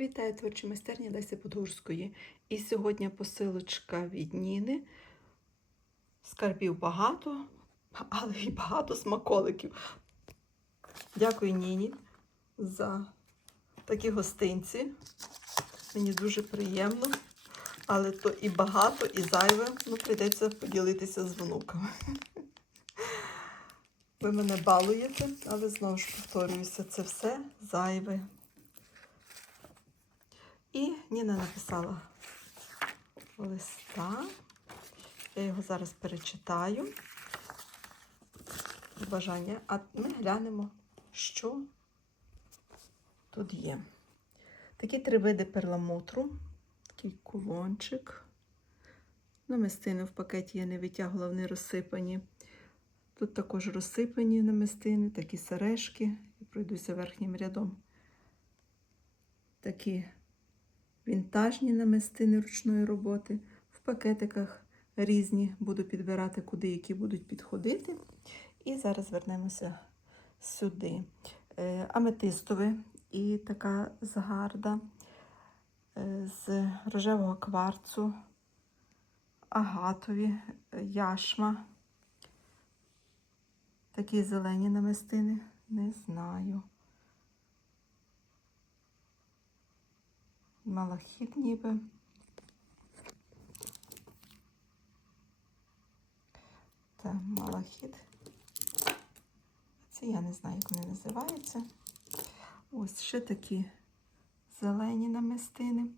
Вітаю творчі майстерні Лесі Подгурської. І сьогодні посилочка від Ніни. Скарбів багато, але й багато смаколиків. Дякую Ніні за такі гостинці. Мені дуже приємно, але то і багато, і зайве. Ну, прийдеться поділитися з внуками. Ви мене балуєте, але знову ж повторююся, це все зайве. І Ніна написала листа. Я його зараз перечитаю. Бажання, а ми глянемо, що тут є. Такі три види перламутру, такий кулончик. Намистини в пакеті я не витягла, вони розсипані. Тут також розсипані намистини, такі сережки. Я пройдуся верхнім рядом. Такі вінтажні намистини ручної роботи. В пакетиках різні буду підбирати, куди які будуть підходити. І зараз вернемося сюди. Е, Аметистове і така згарда е, з рожевого кварцу, агатові, е, яшма. Такі зелені намистини, не знаю. Малахіт ніби. Та малахіт. Це я не знаю, як вони називаються. Ось ще такі зелені намистини.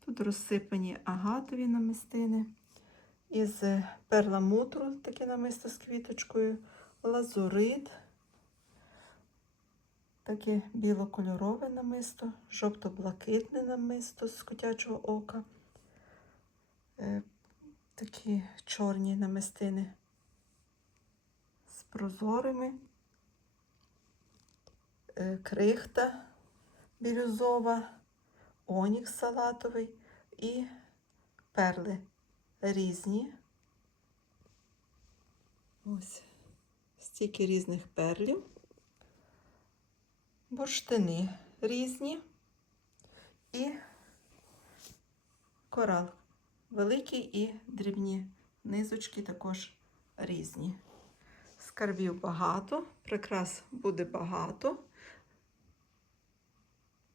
Тут розсипані агатові намистини. Із перламутру таке намисто з квіточкою, лазурит, таке білокольорове намисто, жовто-блакитне намисто з котячого ока. Е, такі чорні намистини з прозорими, е, крихта бірюзова, онікс салатовий і перли різні. Ось стільки різних перлів, бурштини різні і корал. Великі і дрібні низочки також різні. Скарбів багато, прикрас буде багато.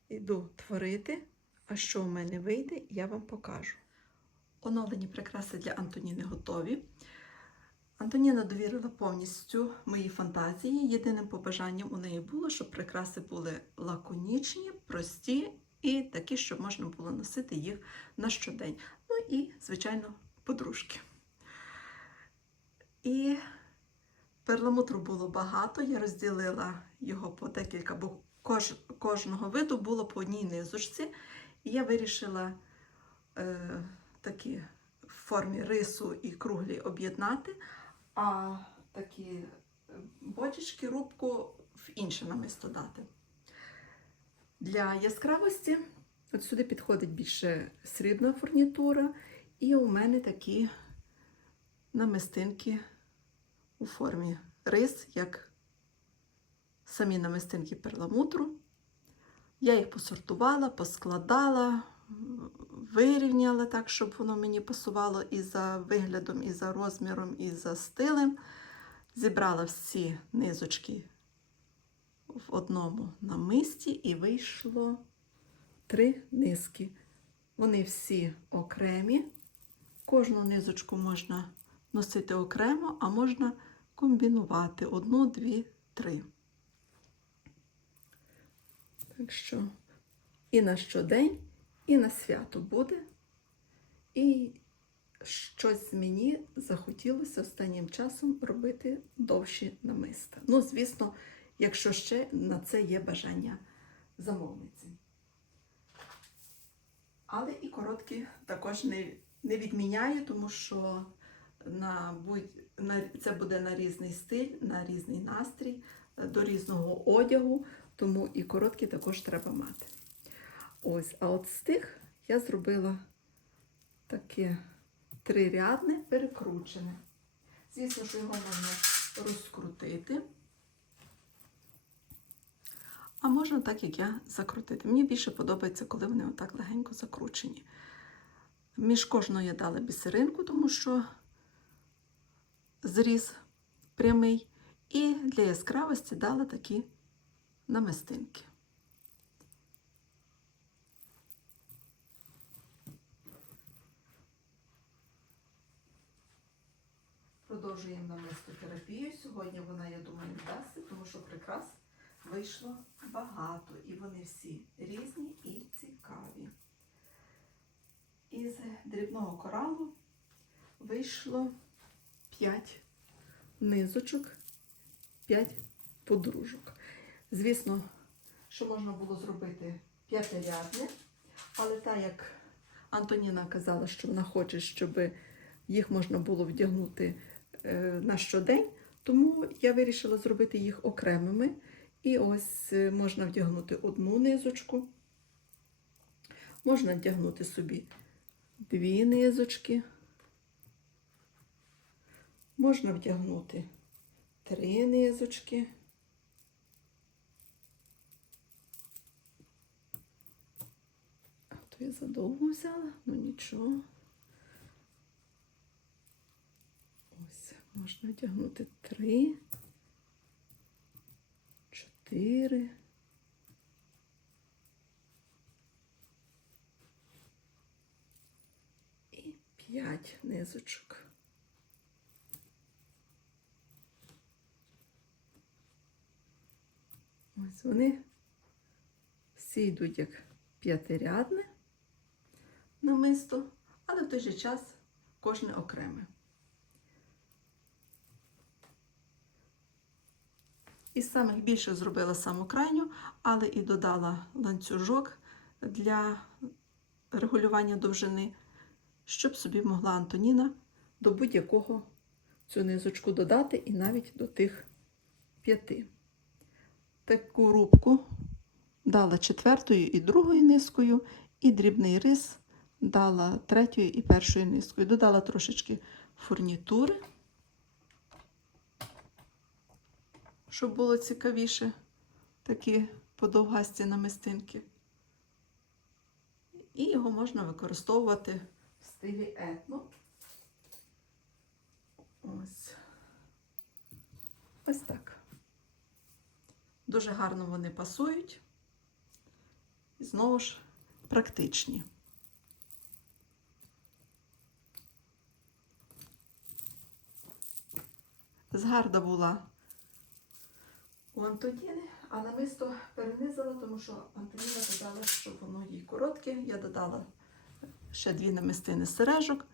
Іду творити, а що в мене вийде, я вам покажу. Оновлені прикраси для Антоніни готові. Антоніна довірила повністю мої фантазії. Єдиним побажанням у неї було, щоб прикраси були лаконічні, прості і такі, щоб можна було носити їх на щодень. Ну і, звичайно, подружки. І перламутру було багато. Я розділила його по декілька, бо кож, кожного виду було по одній низочці. І я вирішила е, такі в формі рису і круглі об'єднати, а такі бочечки, рубку в інше намисто дати. Для яскравості от сюди підходить більше срібна фурнітура, і у мене такі намистинки у формі рис, як самі намистинки перламутру. Я їх посортувала, поскладала, вирівняла так, щоб воно мені пасувало і за виглядом, і за розміром, і за стилем. Зібрала всі низочки в одному намисті і вийшло три низки. Вони всі окремі. Кожну низочку можна носити окремо, а можна комбінувати одну, дві, три. Так що і на щодень, і на свято буде. І щось мені захотілося останнім часом робити довші намиста. Ну, звісно, якщо ще на це є бажання замовниці. Але і короткі також не, не відміняю, тому що на, будь, на, це буде на різний стиль, на різний настрій, до різного одягу, тому і короткі також треба мати. Ось, а от з тих я зробила таке трирядне, перекручене. Звісно, що його можна розкрутити. А можна так, як я, закрутити. Мені більше подобається, коли вони отак легенько закручені. Між кожною я дала бісеринку, тому що зріз прямий. І для яскравості дала такі намистинки. Продовжуємо намистотерапію. Сьогодні вона, я думаю, вдасться, тому що прикрас вийшло багато. І вони всі різні і цікаві. Із дрібного коралу вийшло 5 низочок, 5 подружок. Звісно, що можна було зробити п'ятирядне, але так як Антоніна казала, що вона хоче, щоб їх можна було вдягнути на щодень, тому я вирішила зробити їх окремими. І ось е, можна вдягнути одну низочку, можна вдягнути собі дві низочки, можна вдягнути три низочки. А то я задовго взяла, ну нічого. Ось, можна вдягнути три, чотири. І п'ять низочок. Ось вони всі йдуть як п'ятирядне намисто, але в той же час кожне окреме. Із самих більше зробила саму крайню, але і додала ланцюжок для регулювання довжини, щоб собі могла Антоніна до будь-якого цю низочку додати і навіть до тих п'яти. Таку рубку дала четвертою і другою низкою, і дрібний рис дала третьою і першою низкою. Додала трошечки фурнітури, щоб було цікавіше такі подовгасті намистинки. І його можна використовувати в стилі етно. Ось. Ось так. Дуже гарно вони пасують. І знову ж практичні. Згарда була у Антоніни, а намисто перенизала, тому що Антоніна казала, що воно їй коротке. Я додала ще дві намистини сережок,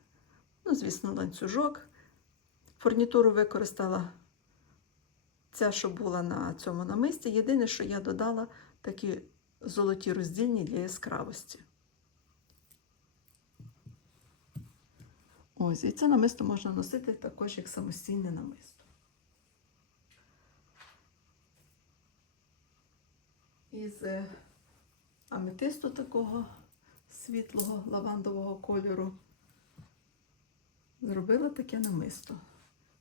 ну, звісно, ланцюжок. Фурнітуру використала ця, що була на цьому намисті. Єдине, що я додала такі золоті роздільні для яскравості. Ось, і це намисто можна носити також як самостійне намисто. Із е, аметисту такого світлого лавандового кольору зробила таке намисто.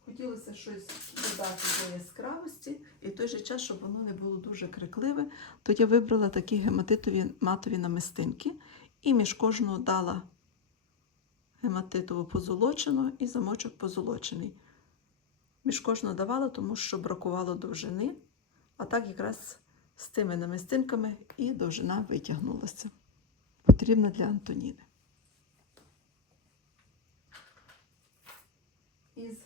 Хотілося щось додати до яскравості і в той же час, щоб воно не було дуже крикливе, то я вибрала такі гематитові матові намистинки і між кожного дала гематитову позолочену і замочок позолочений. Між кожного давала, тому що бракувало довжини, а так якраз з тими намистинками і довжина витягнулася. Потрібна для Антоніни. Із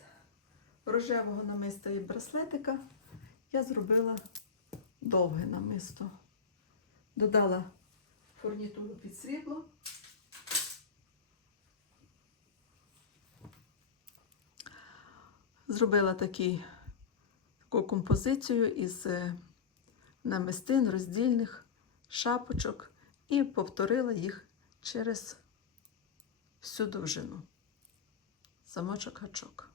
рожевого намиста і браслетика я зробила довге намисто. Додала фурнітуру під срібло. Зробила такий, таку композицію із е, намистин роздільних шапочок і повторила їх через всю довжину. Замочок гачок.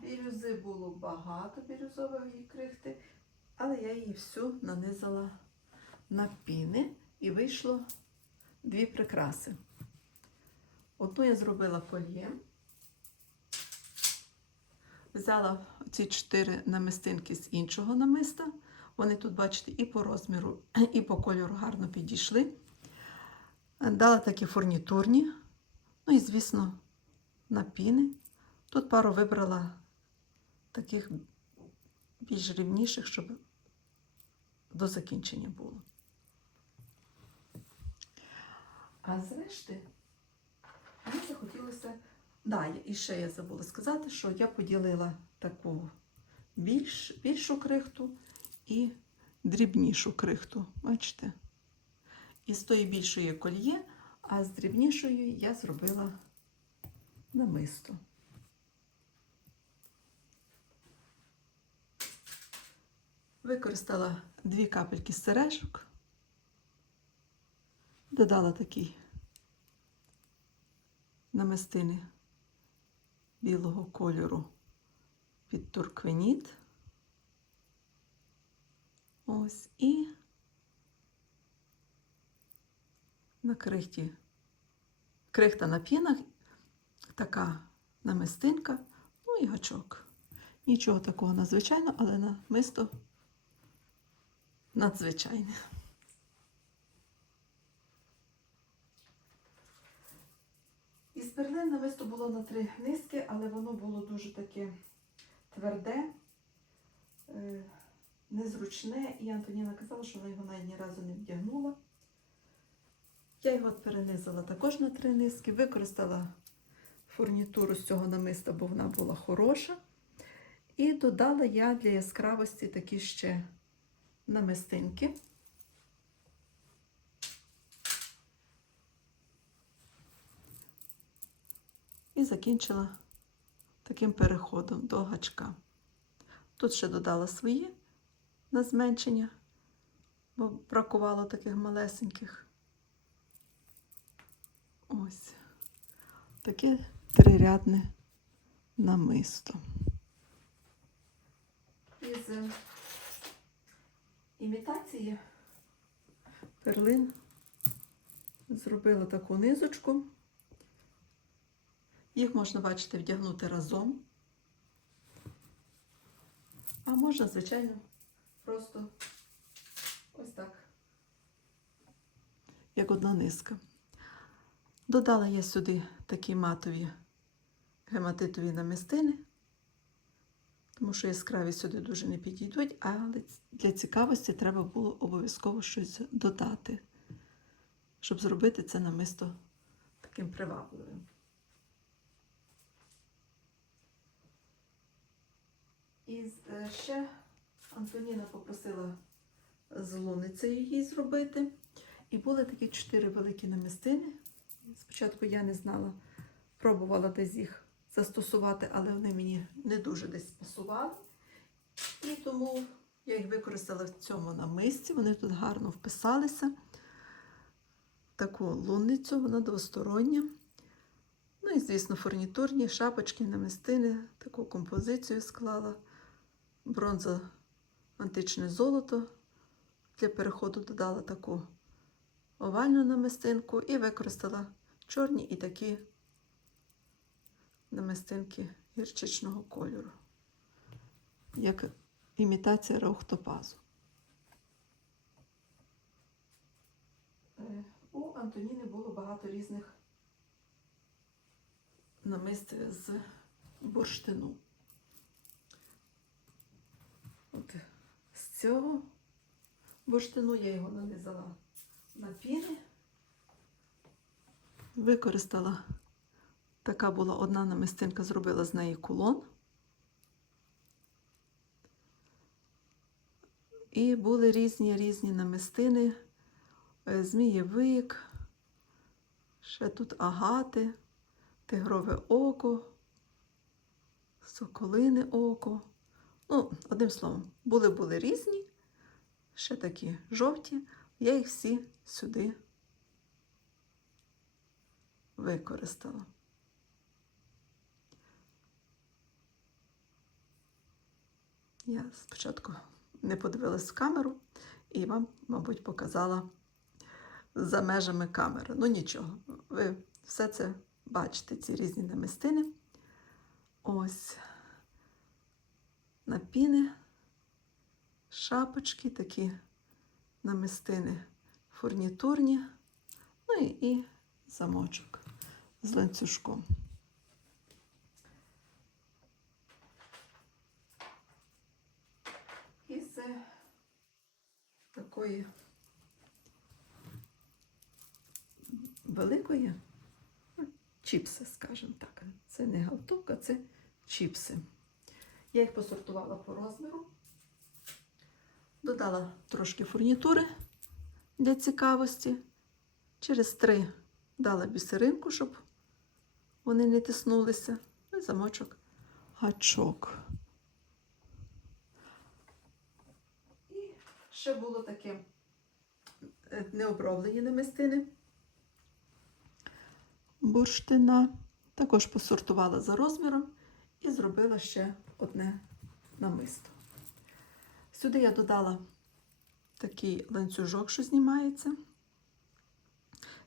Бірюзи було багато бірюзової крихти, але я її всю нанизала на піни і вийшло дві прикраси. Одну я зробила кольє, взяла ці чотири намистинки з іншого намиста. Вони тут, бачите, і по розміру, і по кольору гарно підійшли. Дала такі фурнітурні. Ну і, звісно, напіни. Тут пару вибрала таких більш рівніших, щоб до закінчення було. А зрешти, мені захотілося. Да, і ще я забула сказати, що я поділила таку більш, більшу крихту і дрібнішу крихту. Бачите? І з тої більшої кольє, а з дрібнішої я зробила намисто. Використала дві капельки сережок, додала такі намистини білого кольору під турквеніт. Ось і на крихті, крихта на пінах, така намистинка, ну і гачок. Нічого такого надзвичайного, але намисто надзвичайне. Із перлин намисто було на три низки, але воно було дуже таке тверде, е, незручне, і Антоніна казала, що вона його навіть ні разу не вдягнула. Я його перенизила також на три низки, використала фурнітуру з цього намиста, бо вона була хороша. І додала я для яскравості такі ще намистинки. І закінчила таким переходом до гачка. Тут ще додала свої на зменшення, бо бракувало таких малесеньких. Ось таке трирядне намисто. Із е, імітації перлин зробила таку низочку. Їх можна, бачите, вдягнути разом. А можна, звичайно, просто ось так, як одна низка. Додала я сюди такі матові гематитові намистини, тому що яскраві сюди дуже не підійдуть, але для цікавості треба було обов'язково щось додати, щоб зробити це намисто таким привабливим. І е, ще Антоніна попросила з луницею їй зробити. І були такі чотири великі намистини. Спочатку я не знала, пробувала десь їх застосувати, але вони мені не дуже десь пасували. І тому я їх використала в цьому намисті. Вони тут гарно вписалися. Таку лунницю, вона двостороння. Ну і, звісно, фурнітурні шапочки, намистини, таку композицію склала бронза античне золото. Для переходу додала таку овальну намистинку і використала чорні і такі намистинки гірчичного кольору, як імітація раухтопазу. Е, У Антоніни було багато різних намист з бурштину. От з цього бурштину я його нанизала на піни. Використала, така була одна намистинка, зробила з неї кулон. І були різні різні намистини, е, змієвик, ще тут агати, тигрове око, соколине око. Ну, одним словом, були були різні, ще такі жовті. Я їх всі сюди використала. Я спочатку не подивилась в камеру і вам, мабуть, показала за межами камери. Ну нічого, ви все це бачите, ці різні намистини. Ось напіни, шапочки, такі намистини фурнітурні, ну і, і замочок з ланцюжком. І з такої великої ну, чіпси, скажімо так. Це не галтовка, це чіпси. Я їх посортувала по розміру, додала трошки фурнітури для цікавості. Через три дала бісеринку, щоб вони не тиснулися. Ну і замочок гачок. І ще було таке е, необроблені намистини бурштина. Також посортувала за розміром і зробила ще одне намисто. Сюди я додала такий ланцюжок, що знімається.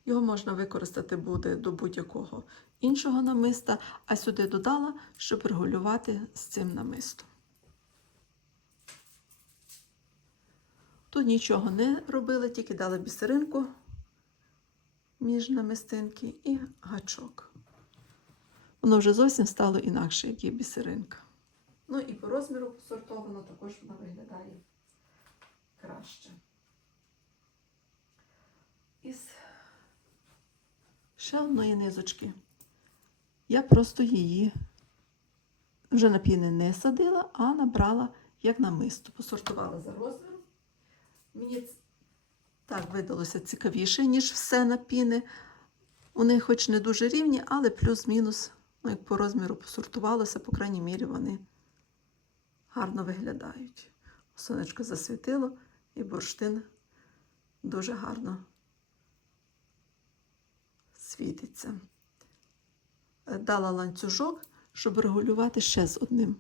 Його можна використати буде до будь-якого іншого намиста, а сюди додала, щоб регулювати з цим намистом. Тут нічого не робила, тільки дала бісеринку між намистинки і гачок. Воно вже зовсім стало інакше, як є бісеринка. Ну і по розміру сортовано також вона виглядає краще. Із ще одної низочки. Я просто її вже на піни не садила, а набрала як намисто. Посортувала за розміром. Мені так видалося цікавіше, ніж все на піни. Вони хоч не дуже рівні, але плюс-мінус, ну, як по розміру посортувалося, по крайній мірі вони гарно виглядають. Сонечко засвітило і бурштин дуже гарно світиться. Дала ланцюжок, щоб регулювати ще з одним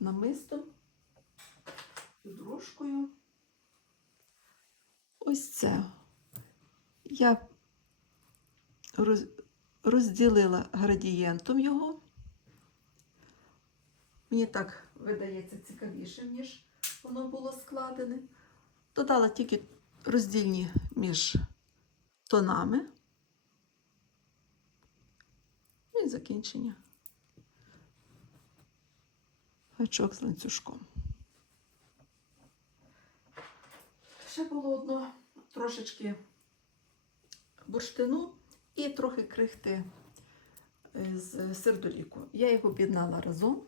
намистом, підружкою. Ось це. Я розділила градієнтом його. Мені так видається цікавішим, ніж воно було складене. Додала тільки роздільні між тонами. І закінчення. Гачок з ланцюжком. Ще було одно трошечки бурштину і трохи крихти е, з сердоліку. Я їх об'єднала разом,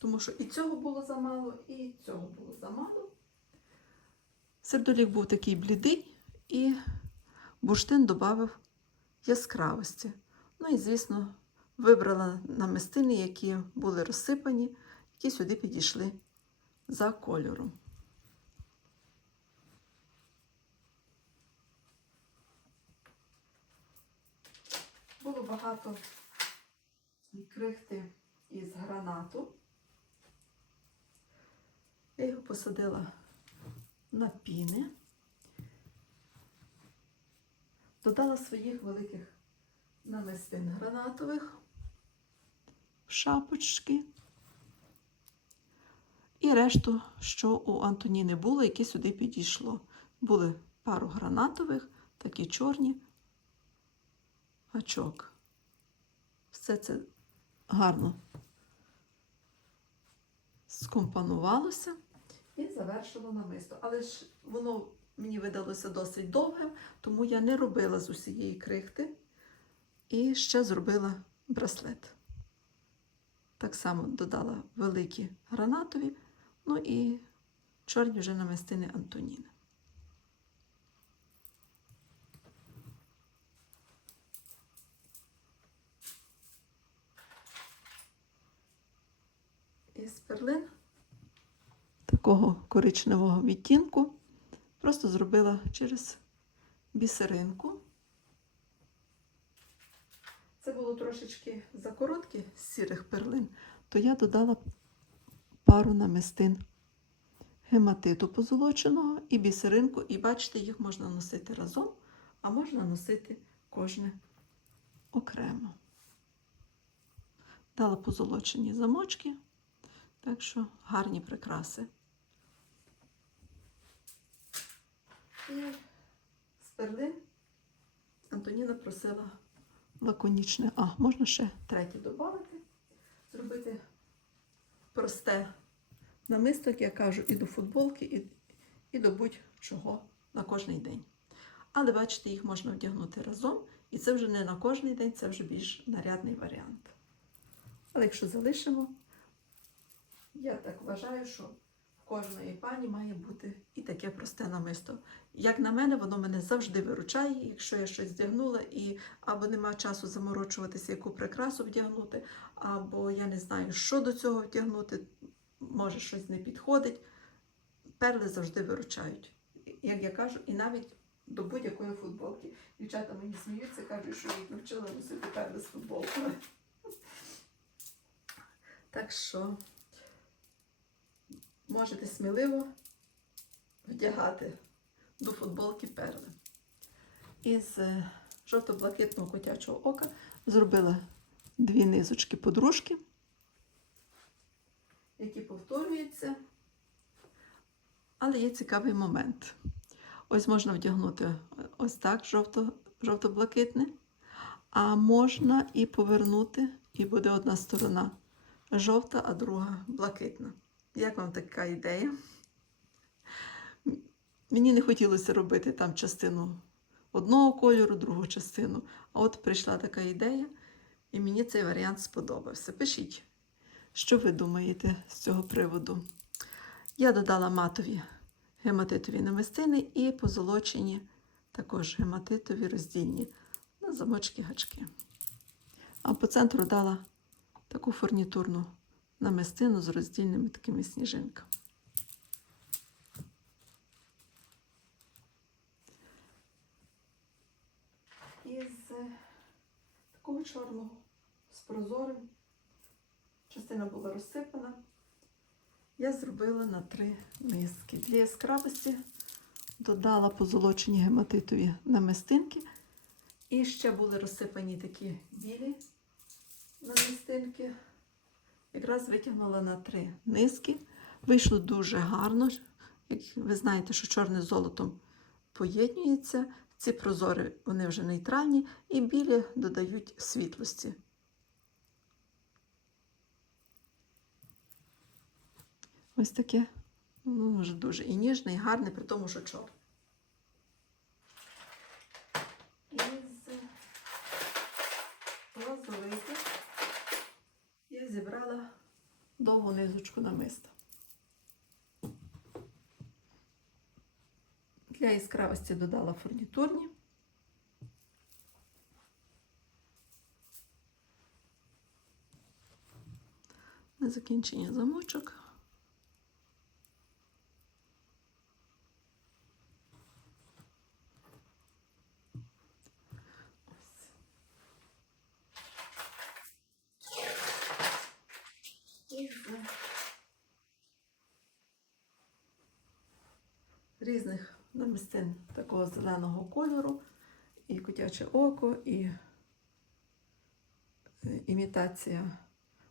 тому що і цього було замало, і цього було замало. Сердолік був такий блідий, і бурштин додав яскравості. Ну і, звісно, вибрала намистини, які були розсипані, які сюди підійшли за кольором. Було багато крихти із гранату. Я його посадила на піни. Додала своїх великих намистин гранатових шапочки. І решту, що у Антоніни було, яке сюди підійшло. Були пару гранатових, такі чорні, гачок. Все це гарно скомпонувалося і завершила намисто. Але ж воно мені видалося досить довгим, тому я не робила з усієї крихти і ще зробила браслет. Так само додала великі гранатові, ну і чорні вже намистини Антоніни. Із перлин такого коричневого відтінку просто зробила через бісеринку. Це було трошечки закоротке з сірих перлин, то я додала пару намистин гематиту позолоченого і бісеринку, і бачите, їх можна носити разом, а можна носити кожне окремо. Дала позолочені замочки, Так що гарні прикраси. З перлин Антоніна просила лаконічне. А, можна ще третє додати. Зробити просте намисто, як я кажу, і до футболки, і, і до будь-чого на кожний день. Але бачите, їх можна вдягнути разом, і це вже не на кожний день, це вже більш нарядний варіант. Але якщо залишимо, я так вважаю, що кожної пані має бути і таке просте намисто. Як на мене, воно мене завжди виручає, якщо я щось вдягнула і або нема часу заморочуватися, яку прикрасу вдягнути, або я не знаю, що до цього вдягнути, може щось не підходить. Перли завжди виручають. Як я кажу, і навіть до будь-якої футболки. Дівчата мені сміються, кажуть, що їх навчила носити перли з футболками. Так що можете сміливо вдягати до футболки перли. Із е, жовто-блакитного котячого ока зробила дві низочки подружки, які повторюються. Але є цікавий момент. Ось можна вдягнути ось так жовто, жовто-блакитне, а можна і повернути, і буде одна сторона жовта, а друга блакитна. Як вам така ідея? Мені не хотілося робити там частину одного кольору, другу частину. А от прийшла така ідея, і мені цей варіант сподобався. Пишіть, що ви думаєте з цього приводу. Я додала матові гематитові намистини і позолочені також гематитові роздільні на замочки гачки. А по центру дала таку фурнітурну намистину з роздільними такими сніжинками. Із е, такого чорного з прозорим частина була розсипана. Я зробила на три миски. Для яскравості додала позолочені гематитові намистинки. І ще були розсипані такі білі намистинки. Якраз витягнула на три низки. Вийшло дуже гарно. Як ви знаєте, що чорне з золотом поєднюється. Ці прозори вони вже нейтральні, і білі додають світлості. Ось таке, ну, може, дуже і ніжне, і гарне, при тому, що чорне. Із лазовики я зібрала довгу низочку намиста. Для яскравості додала фурнітурні. На закінчення замочок. Ось. Із різних намистин такого зеленого кольору, і котяче око, і е, імітація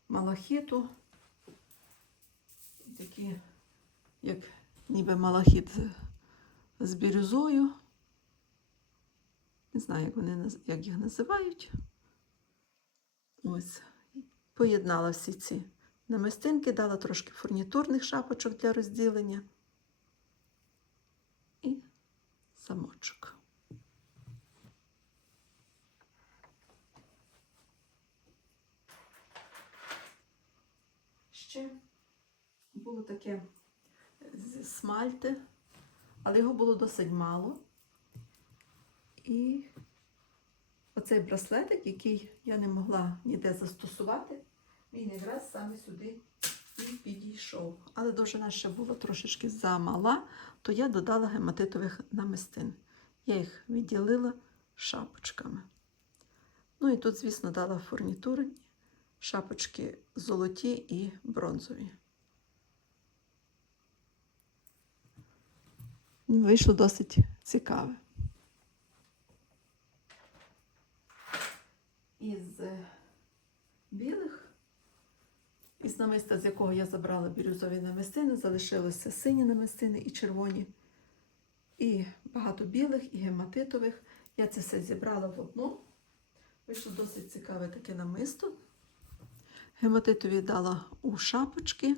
малахіту. Такі, як ніби малахіт з бірюзою. Не знаю, як, вони, як їх називають. Ось. Поєднала всі ці намистинки, дала трошки фурнітурних шапочок для розділення. І замочок. Ще було таке з смальти, але його було досить мало. І оцей браслетик, який я не могла ніде застосувати, він якраз саме сюди і підійшов. Але довжина ще була трошечки замала, то я додала гематитових намистин. Я їх відділила шапочками. Ну і тут, звісно, дала фурнітурні шапочки золоті і бронзові. Вийшло досить цікаве. Із е, білих із намиста, з якого я забрала бірюзові намистини, залишилися сині намистини і червоні, і багато білих, і гематитових. Я це все зібрала в одну. Вийшло досить цікаве таке намисто. Гематитові дала у шапочки,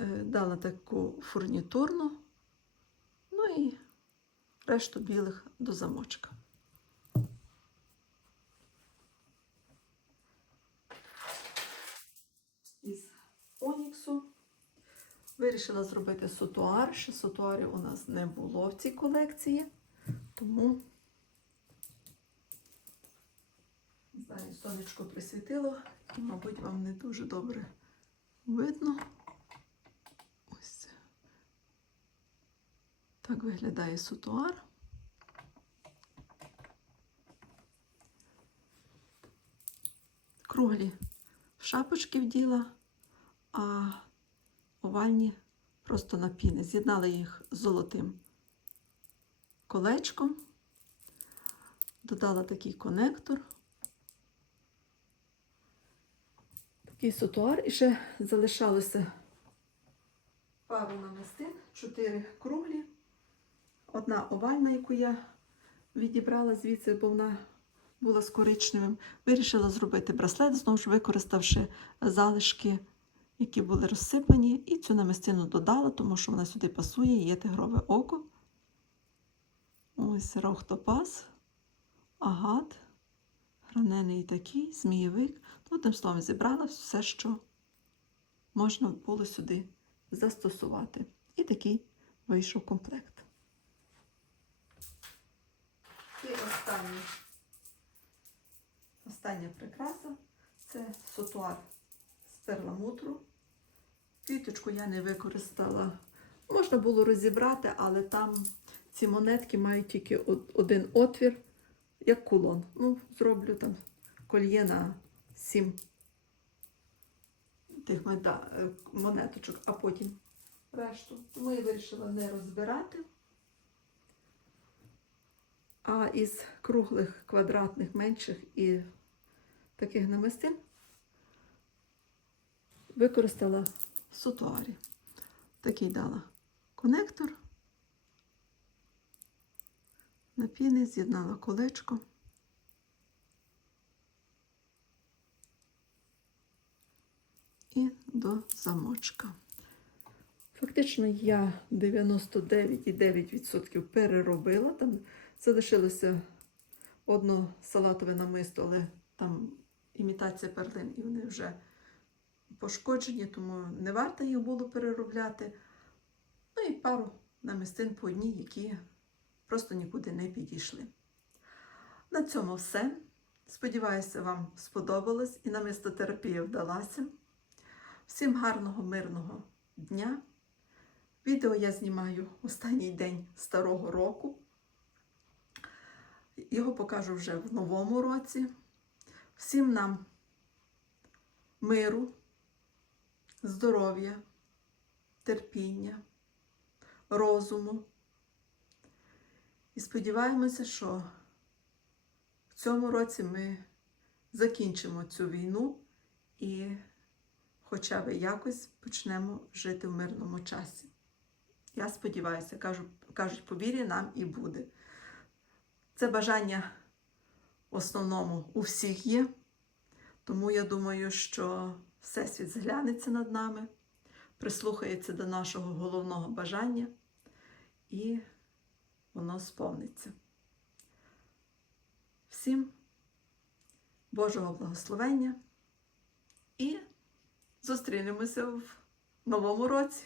е, дала таку фурнітурну, ну і решту білих до замочка. Із Оніксу вирішила зробити сутуар. Ще сутуарів у нас не було в цій колекції, тому не знаю, сонечко присвітило, і, мабуть, вам не дуже добре видно. Ось так виглядає сутуар. Круглі шапочки вділа, а овальні просто на піни. З'єднала їх з золотим колечком, додала такий конектор. Такий сутуар. І ще залишалося пару намистин, чотири круглі, одна овальна, яку я відібрала звідси, бо вона була з коричневим. Вирішила зробити браслет, знову ж використавши залишки, які були розсипані, і цю намистину додала, тому що вона сюди пасує, є тигрове око. Ось рохтопас, агат, гранений такий, змієвик. Ну, тим словом, зібрала все, що можна було сюди застосувати. І такий вийшов комплект. І останній. Остання прикраса це сотуар з перламутру. Квіточку я не використала. Можна було розібрати, але там ці монетки мають тільки один отвір, як кулон. Ну, зроблю там кольє на сім тих е, монеточок, а потім решту. Тому я вирішила не розбирати. А із круглих, квадратних, менших і таких намистин використала в сутуарі. Такий дала конектор. На піни з'єднала колечко. І до замочка. Фактично я 99,9% переробила. Там залишилося одно салатове намисто, але там імітація перлин, і вони вже пошкоджені, тому не варто їх було переробляти. Ну і пару намистин по одній, які просто нікуди не підійшли. На цьому все. Сподіваюся, вам сподобалось і намистотерапія вдалася. Всім гарного, мирного дня! Відео я знімаю останній день старого року. Його покажу вже в новому році. Всім нам миру, здоров'я, терпіння, розуму. І сподіваємося, що в цьому році ми закінчимо цю війну і хоча б якось почнемо жити в мирному часі. Я сподіваюся, кажу, кажуть, по нам і буде. Це бажання в основному у всіх є, тому я думаю, що Всесвіт зглянеться над нами, прислухається до нашого головного бажання і воно сповниться. Всім Божого благословення і зустрінемося в новому році.